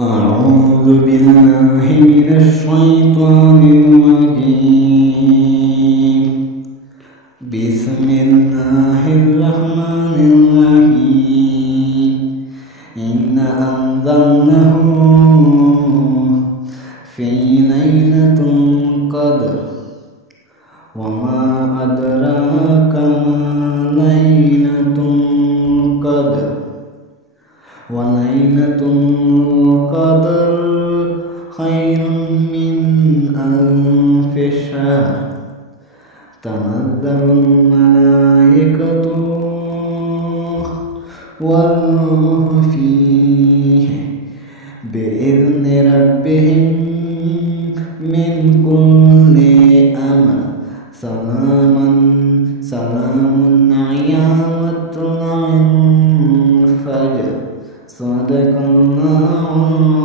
أعوذ بالله من الشيطان الرجيم. بسم الله الرحمن الرحيم. إنا أنزلناه في ليلة القدر وما أدراك ما ليلة القدر وليلة القدر خير من ألف شهر. تنزل الملائكة والروح فيه بإذن ربهم من كل أمر. سلام هي مطلع الفجر. صدق الله.